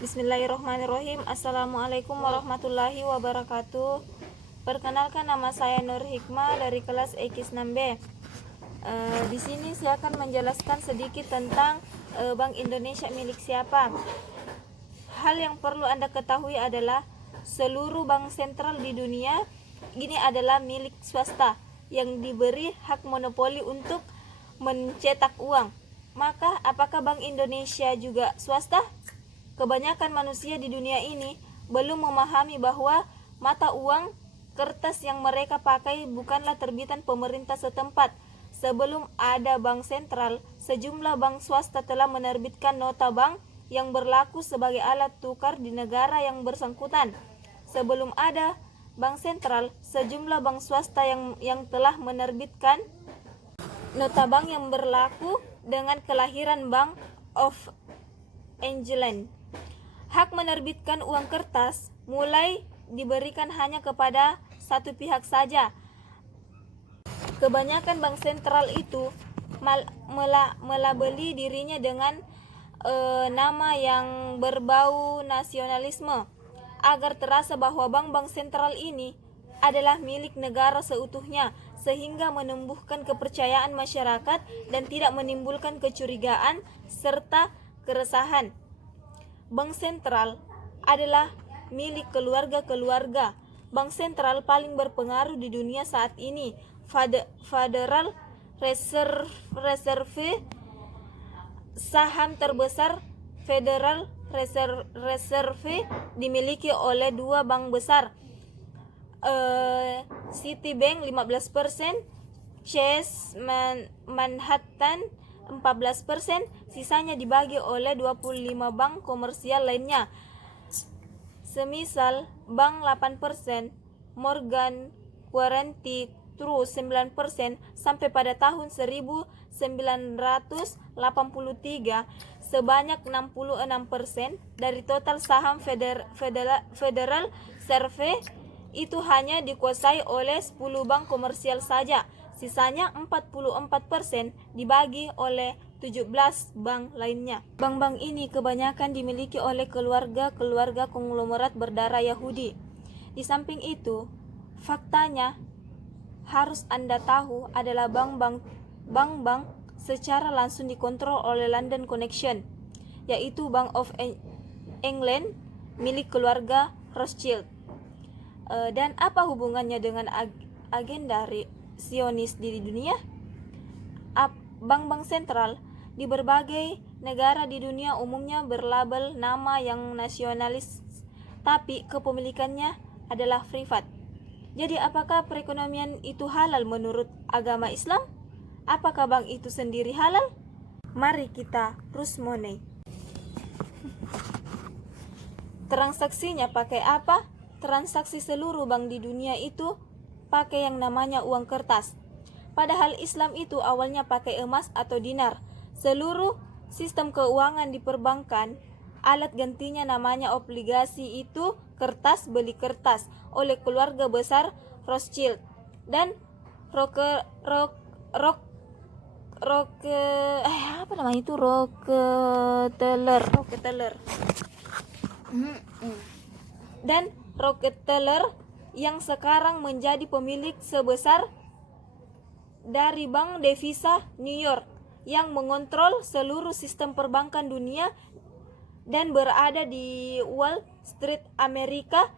Bismillahirrahmanirrahim. Assalamualaikum warahmatullahi wabarakatuh. Perkenalkan, nama saya Nur Hikmah dari kelas X6B. Di sini saya akan menjelaskan sedikit tentang Bank Indonesia milik siapa. Hal yang perlu Anda ketahui adalah seluruh bank sentral di dunia ini adalah milik swasta yang diberi hak monopoli untuk mencetak uang. Maka apakah Bank Indonesia juga swasta? Kebanyakan manusia di dunia ini belum memahami bahwa mata uang kertas yang mereka pakai bukanlah terbitan pemerintah setempat. Sebelum ada bank sentral, sejumlah bank swasta telah menerbitkan nota bank yang berlaku sebagai alat tukar di negara yang bersangkutan. Sebelum ada bank sentral, sejumlah bank swasta yang telah menerbitkan nota bank yang berlaku dengan kelahiran Bank of England. Hak menerbitkan uang kertas mulai diberikan hanya kepada satu pihak saja. Kebanyakan bank sentral itu melabeli dirinya dengan nama yang berbau nasionalisme agar terasa bahwa bank-bank sentral ini adalah milik negara seutuhnya, sehingga menumbuhkan kepercayaan masyarakat dan tidak menimbulkan kecurigaan serta keresahan. Bank sentral adalah milik keluarga-keluarga. Bank sentral paling berpengaruh di dunia saat ini, Federal Reserve, saham terbesar Federal Reserve dimiliki oleh dua bank besar, Citibank 15%, Chase Manhattan 14%, sisanya dibagi oleh 25 bank komersial lainnya. Semisal bank 8%, Morgan Guaranty Trust 9%, sampai pada tahun 1983 sebanyak 66% dari total saham Federal Reserve itu hanya dikuasai oleh 10 bank komersial saja. Sisanya 44% dibagi oleh 17 bank lainnya. Bank-bank ini kebanyakan dimiliki oleh keluarga-keluarga konglomerat berdarah Yahudi. Di samping itu, faktanya harus Anda tahu adalah bank-bank secara langsung dikontrol oleh London Connection, yaitu Bank of England milik keluarga Rothschild. Dan apa hubungannya dengan agenda Zionis di dunia? Bank-bank sentral di berbagai negara di dunia umumnya berlabel nama yang nasionalis, tapi kepemilikannya adalah privat. Jadi apakah perekonomian itu halal menurut agama Islam? Apakah bank itu sendiri halal? Mari kita terus money. Transaksinya pakai apa? Transaksi seluruh bank di dunia itu pakai yang namanya uang kertas. Padahal Islam itu awalnya pakai emas atau dinar. Seluruh sistem keuangan di perbankan, alat gantinya namanya obligasi itu kertas beli kertas oleh keluarga besar Rothschild dan Rockefeller yang sekarang menjadi pemilik sebesar dari Bank Devisa New York yang mengontrol seluruh sistem perbankan dunia dan berada di Wall Street Amerika.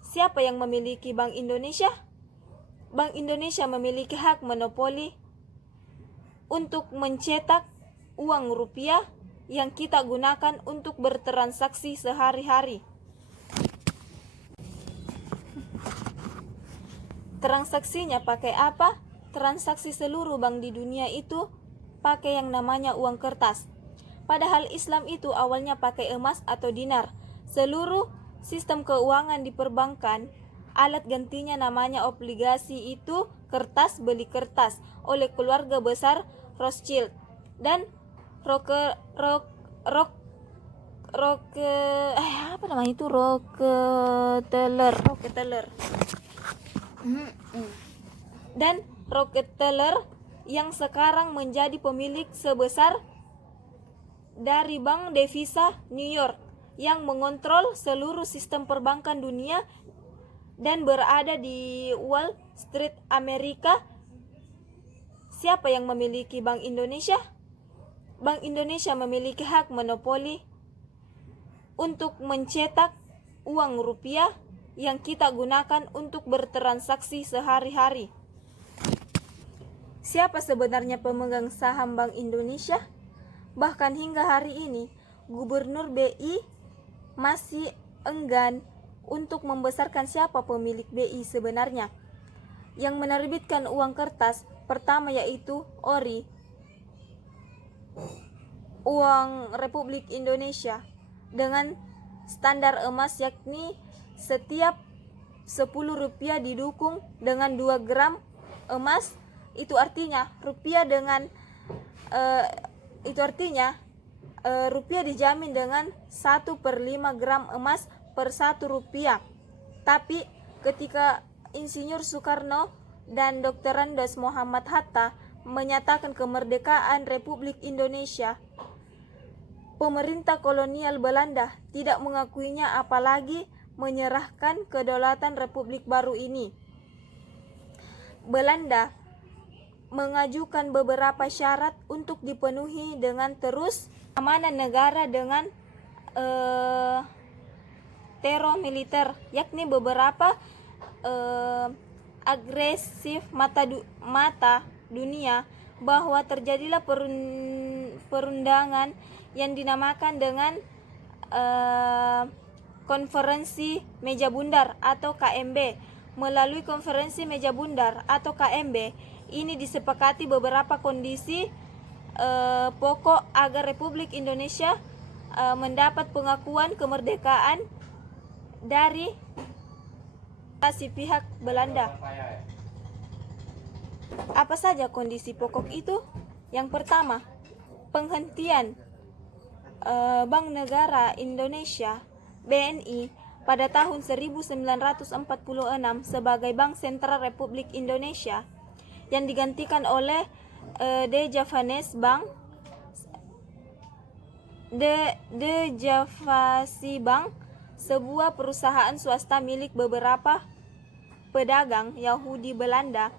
Siapa yang memiliki Bank Indonesia? Bank Indonesia memiliki hak monopoli untuk mencetak uang rupiah yang kita gunakan untuk bertransaksi sehari-hari. Transaksinya pakai apa? Transaksi seluruh bank di dunia itu pakai yang namanya uang kertas. Padahal Islam itu awalnya pakai emas atau dinar. Seluruh sistem keuangan di perbankan, alat gantinya namanya obligasi itu kertas beli kertas oleh keluarga besar Rothschild dan Rockefeller yang sekarang menjadi pemilik sebesar dari Bank Devisa New York yang mengontrol seluruh sistem perbankan dunia dan berada di Wall Street Amerika. Siapa yang memiliki Bank Indonesia? Bank Indonesia memiliki hak monopoli untuk mencetak uang rupiah yang kita gunakan untuk bertransaksi sehari-hari. Siapa sebenarnya pemegang saham Bank Indonesia? Bahkan hingga hari ini, Gubernur BI masih enggan untuk membesarkan siapa pemilik BI sebenarnya. Yang menerbitkan uang kertas pertama yaitu ORI, uang Republik Indonesia, dengan standar emas, yakni setiap 10 rupiah didukung dengan 2 gram emas. Itu artinya rupiah rupiah dijamin dengan 1/5 gram emas per 1 rupiah. Tapi ketika Insinyur Soekarno dan Dr. Andes Muhammad Hatta menyatakan kemerdekaan Republik Indonesia, pemerintah kolonial Belanda tidak mengakuinya, apalagi menyerahkan kedaulatan Republik baru ini. Belanda mengajukan beberapa syarat untuk dipenuhi dengan terus keamanan negara dengan teror militer, yakni beberapa agresif mata dunia, bahwa terjadilah perundangan yang dinamakan dengan konferensi meja bundar atau KMB. Melalui konferensi meja bundar atau KMB ini disepakati beberapa kondisi pokok agar Republik Indonesia mendapat pengakuan kemerdekaan dari si pihak Belanda. Apa saja kondisi pokok itu? Yang pertama, penghentian Bank Negara Indonesia BNI pada tahun 1946 sebagai Bank Sentral Republik Indonesia yang digantikan oleh De Javanes Bank, De Javasi Bank, sebuah perusahaan swasta milik beberapa pedagang Yahudi Belanda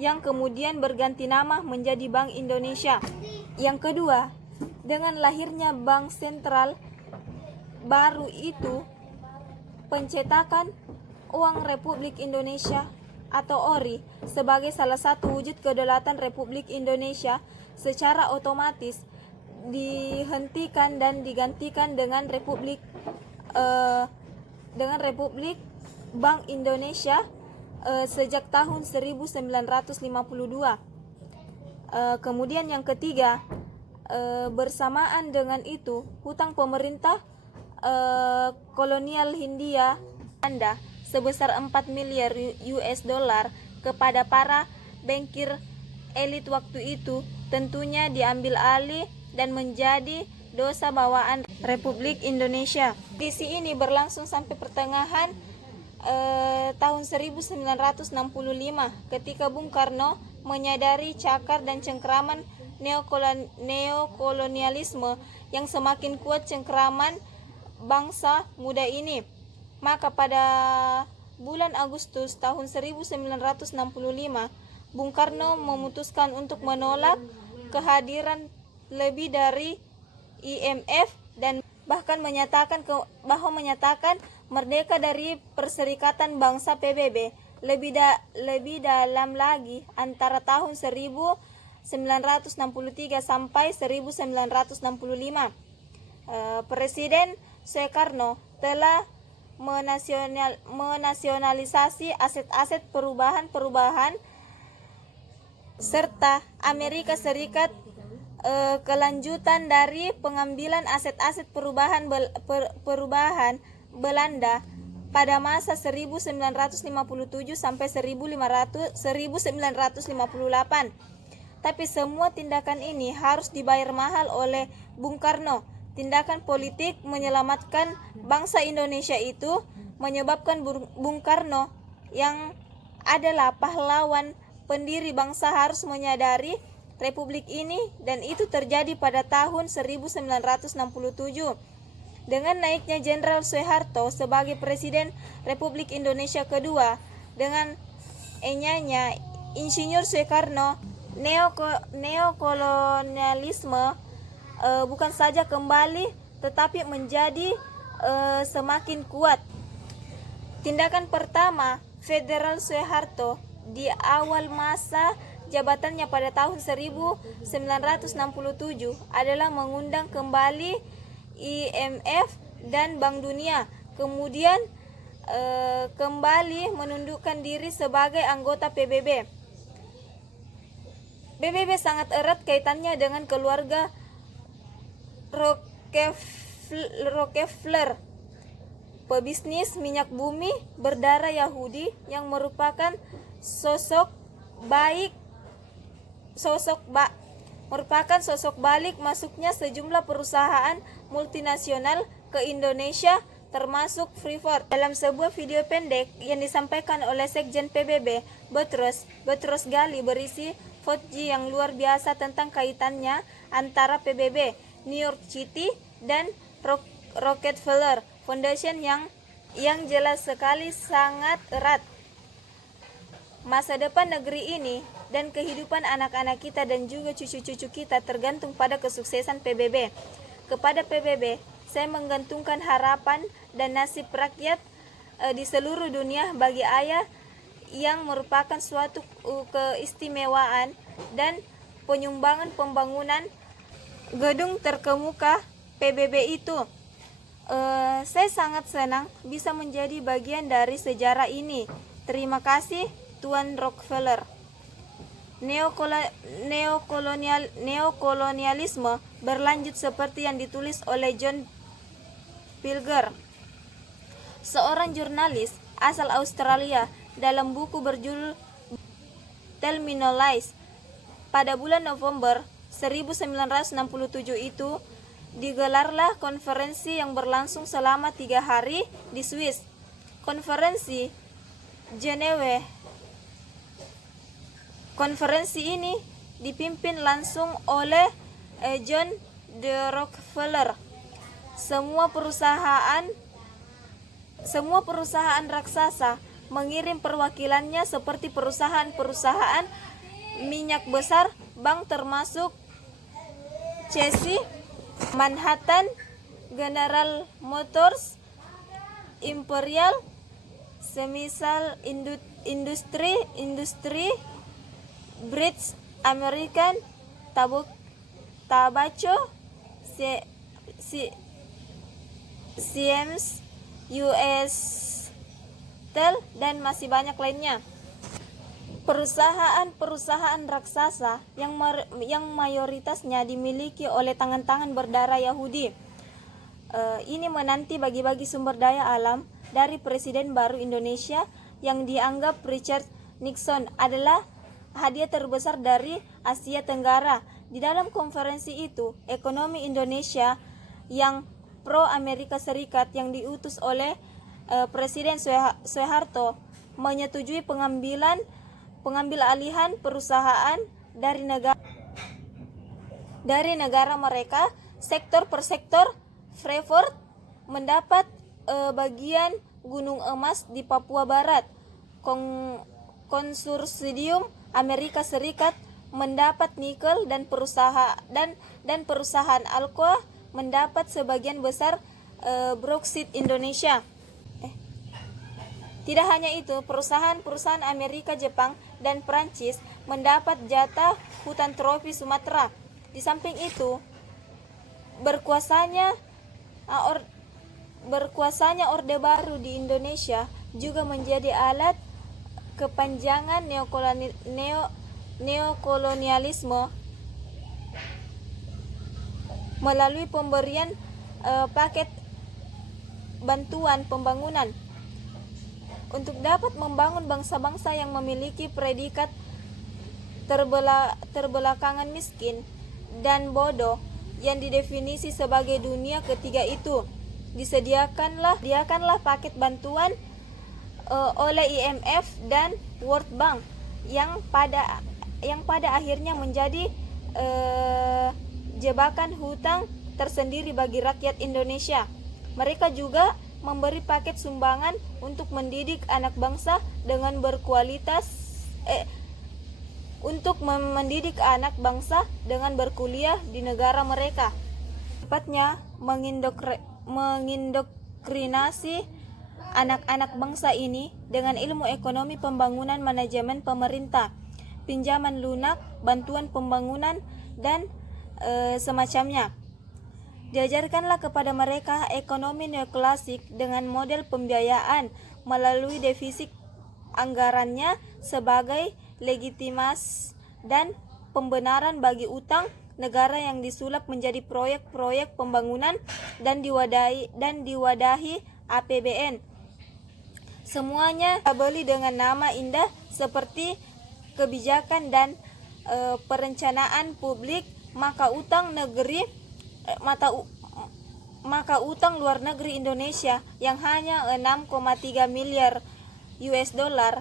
yang kemudian berganti nama menjadi Bank Indonesia. Yang kedua, dengan lahirnya Bank Sentral baru itu, pencetakan uang Republik Indonesia atau ORI sebagai salah satu wujud kedaulatan Republik Indonesia secara otomatis dihentikan dan digantikan dengan Republik Bank Indonesia sejak tahun 1952. Kemudian yang ketiga, bersamaan dengan itu, hutang pemerintah kolonial Hindia Belanda sebesar 4 miliar US dollar kepada para bankir elit waktu itu tentunya diambil alih dan menjadi dosa bawaan Republik Indonesia. Kondisi ini berlangsung sampai pertengahan tahun 1965 ketika Bung Karno menyadari cakar dan cengkraman neokolonialisme yang semakin kuat cengkraman bangsa muda ini. Maka pada bulan Agustus tahun 1965 Bung Karno memutuskan untuk menolak kehadiran lebih dari IMF dan bahkan menyatakan merdeka dari Perserikatan Bangsa PBB. Lebih dalam lagi, antara tahun 1963 sampai 1965, Presiden Soekarno telah menasionalisasi aset-aset perubahan serta Amerika Serikat kelanjutan dari pengambilan aset-aset perubahan Belanda pada masa 1957 sampai 1958. Tapi semua tindakan ini harus dibayar mahal oleh Bung Karno. Tindakan politik menyelamatkan bangsa Indonesia itu menyebabkan Bung Karno yang adalah pahlawan pendiri bangsa harus menyadari republik ini, dan itu terjadi pada tahun 1967. Dengan naiknya Jenderal Soeharto sebagai Presiden Republik Indonesia kedua, dengan enyanya Insinyur Soekarno, neokolonialisme bukan saja kembali tetapi menjadi semakin kuat. Tindakan pertama Federal Soeharto di awal masa jabatannya pada tahun 1967 adalah mengundang kembali IMF dan Bank Dunia, kemudian kembali menundukkan diri sebagai anggota PBB. PBB sangat erat kaitannya dengan keluarga Rockefeller, pebisnis minyak bumi berdarah Yahudi yang merupakan sosok balik masuknya sejumlah perusahaan multinasional ke Indonesia, termasuk Freeport. Dalam sebuah video pendek yang disampaikan oleh Sekjen PBB, Boutros Ghali berisi footage yang luar biasa tentang kaitannya antara PBB, New York City, dan Rockefeller Foundation yang jelas sekali sangat erat. Masa depan negeri ini dan kehidupan anak-anak kita dan juga cucu-cucu kita tergantung pada kesuksesan PBB. Kepada PBB, saya menggantungkan harapan dan nasib rakyat di seluruh dunia bagi ayah yang merupakan suatu keistimewaan dan penyumbangan pembangunan gedung terkemuka PBB itu. Saya sangat senang bisa menjadi bagian dari sejarah ini. Terima kasih Tuan Rockefeller. Neokolonialisme berlanjut seperti yang ditulis oleh John Pilger, seorang jurnalis asal Australia, dalam buku berjudul Tell Me No Lies. Pada bulan November 1967 itu digelarlah konferensi yang berlangsung selama 3 hari di Swiss. Konferensi Jenewe. Konferensi ini dipimpin langsung oleh John D. Rockefeller. Semua perusahaan raksasa mengirim perwakilannya seperti perusahaan-perusahaan minyak besar, bank termasuk Chase, Manhattan, General Motors, Imperial, semisal industri, British American, Tobacco, Siemens, US Steel, dan masih banyak lainnya. Perusahaan-perusahaan raksasa yang mayoritasnya dimiliki oleh tangan-tangan berdarah Yahudi. Ini menanti bagi-bagi sumber daya alam dari Presiden baru Indonesia yang dianggap Richard Nixon adalah hadiah terbesar dari Asia Tenggara. Di dalam konferensi itu, ekonomi Indonesia yang pro Amerika Serikat yang diutus oleh Presiden Soeharto menyetujui pengambil alihan perusahaan dari negara mereka sektor per sektor. Freeport mendapat bagian gunung emas di Papua Barat. Konsorsium Amerika Serikat mendapat nikel dan perusahaan Alcoa mendapat sebagian besar boksit Indonesia. Tidak hanya itu, perusahaan-perusahaan Amerika, Jepang, dan Prancis mendapat jatah hutan tropis Sumatera. Di samping itu, berkuasanya Orde Baru di Indonesia juga menjadi alat kepanjangan neokolonialisme melalui pemberian paket bantuan pembangunan untuk dapat membangun bangsa-bangsa yang memiliki predikat terbelakangan, miskin, dan bodoh yang didefinisi sebagai dunia ketiga itu. Disediakanlah paket bantuan oleh IMF dan World Bank yang pada akhirnya menjadi jebakan hutang tersendiri bagi rakyat Indonesia. Mereka juga memberi paket sumbangan untuk mendidik anak bangsa dengan mendidik anak bangsa dengan berkuliah di negara mereka. Tepatnya mengindoktrinasi anak-anak bangsa ini dengan ilmu ekonomi pembangunan, manajemen pemerintah, pinjaman lunak, bantuan pembangunan, dan semacamnya. Diajarkanlah kepada mereka ekonomi neoklasik dengan model pembiayaan melalui defisit anggarannya sebagai legitimas dan pembenaran bagi utang negara yang disulap menjadi proyek-proyek pembangunan dan diwadahi APBN. Semuanya beli dengan nama indah seperti kebijakan dan perencanaan publik, maka utang luar negeri Indonesia yang hanya 6,3 miliar US dollar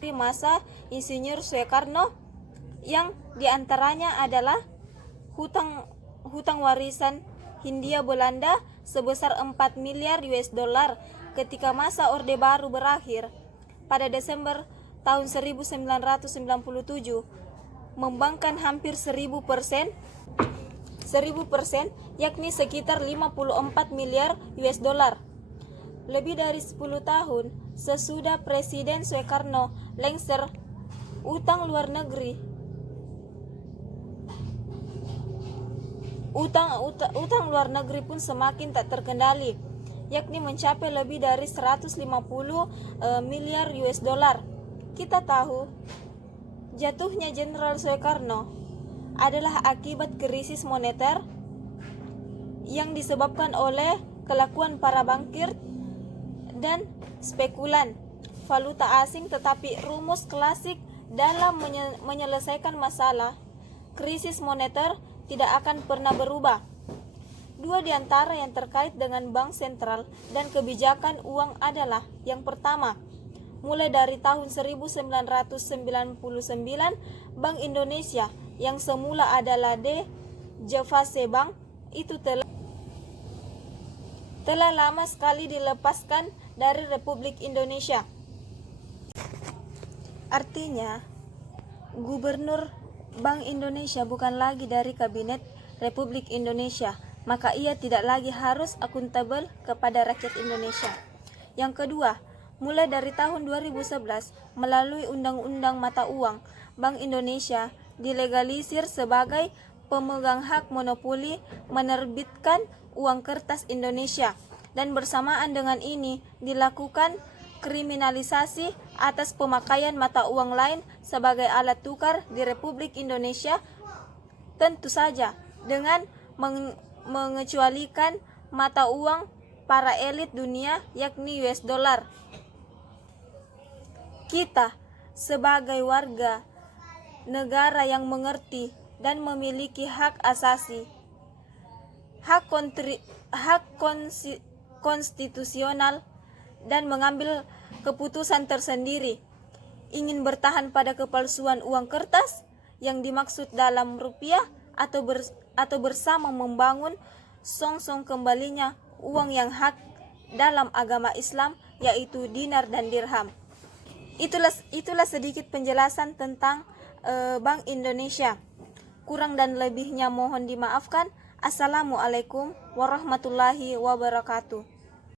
di masa Insinyur Soekarno, yang diantaranya adalah hutang warisan Hindia Belanda sebesar 4 miliar US dollar ketika masa Orde Baru berakhir pada Desember tahun 1997, membangkang hampir 1000%, yakni sekitar 54 miliar US dollar. Lebih dari 10 tahun sesudah Presiden Soekarno lengser, utang luar negeri pun semakin tak terkendali, yakni mencapai lebih dari 150 miliar US dollar. Kita tahu jatuhnya Jenderal Soekarno adalah akibat krisis moneter yang disebabkan oleh kelakuan para bankir dan spekulan valuta asing, tetapi rumus klasik dalam menyelesaikan masalah krisis moneter tidak akan pernah berubah. Dua di antara yang terkait dengan bank sentral dan kebijakan uang adalah: yang pertama, mulai dari tahun 1999, Bank Indonesia yang semula adalah Jevase Bank itu telah lama sekali dilepaskan dari Republik Indonesia. Artinya, Gubernur Bank Indonesia bukan lagi dari Kabinet Republik Indonesia, maka ia tidak lagi harus akuntabel kepada rakyat Indonesia. Yang kedua, mulai dari tahun 2011, melalui Undang-Undang Mata Uang, Bank Indonesia dilegalisir sebagai pemegang hak monopoli menerbitkan uang kertas Indonesia, dan bersamaan dengan ini dilakukan kriminalisasi atas pemakaian mata uang lain sebagai alat tukar di Republik Indonesia, tentu saja dengan mengecualikan mata uang para elit dunia, yakni US dollar. Kita sebagai warga negara yang mengerti dan memiliki hak asasi, hak konstitusional, dan mengambil keputusan tersendiri, ingin bertahan pada kepalsuan uang kertas yang dimaksud dalam rupiah atau bersama membangun song-song kembalinya uang yang hak dalam agama Islam, yaitu dinar dan dirham. Itulah sedikit penjelasan tentang Bank Indonesia. Kurang dan lebihnya mohon dimaafkan. Assalamualaikum warahmatullahi wabarakatuh.